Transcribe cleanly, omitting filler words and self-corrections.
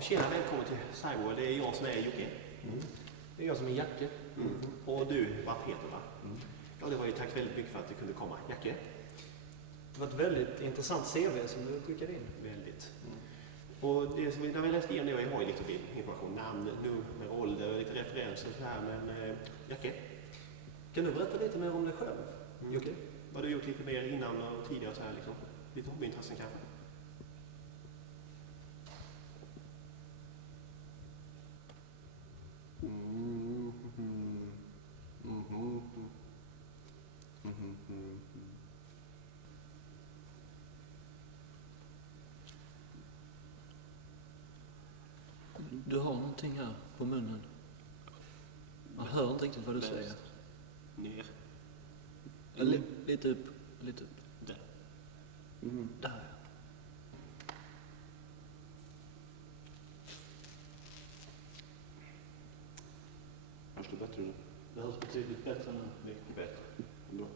tjena, välkommen till Cyborg. Det är jag som är Jocke. Det är jag som är Jacke. Och du var Peter, va? Ja, det var ju tack väldigt mycket för att du kunde komma. Jacke? Det var ett väldigt intressant CV som du skickade in. Väldigt. Och det som när vi läste igenom det, jag har ju lite information, namn, nummer, ålder, lite referenser och så här, men Jacke? Kan du berätta lite mer om dig själv, Jocke? Vad har du gjort lite mer innan och tidigare så här liksom? Lite hobbyintressen kanske? Du har någonting här på munnen. Man hör inte riktigt vad du säger. Ner. Lite upp, lite upp. Där. Där, ja. Hörs det bättre nu? Det hörs betydligt bättre nu. Mycket bättre. Bra.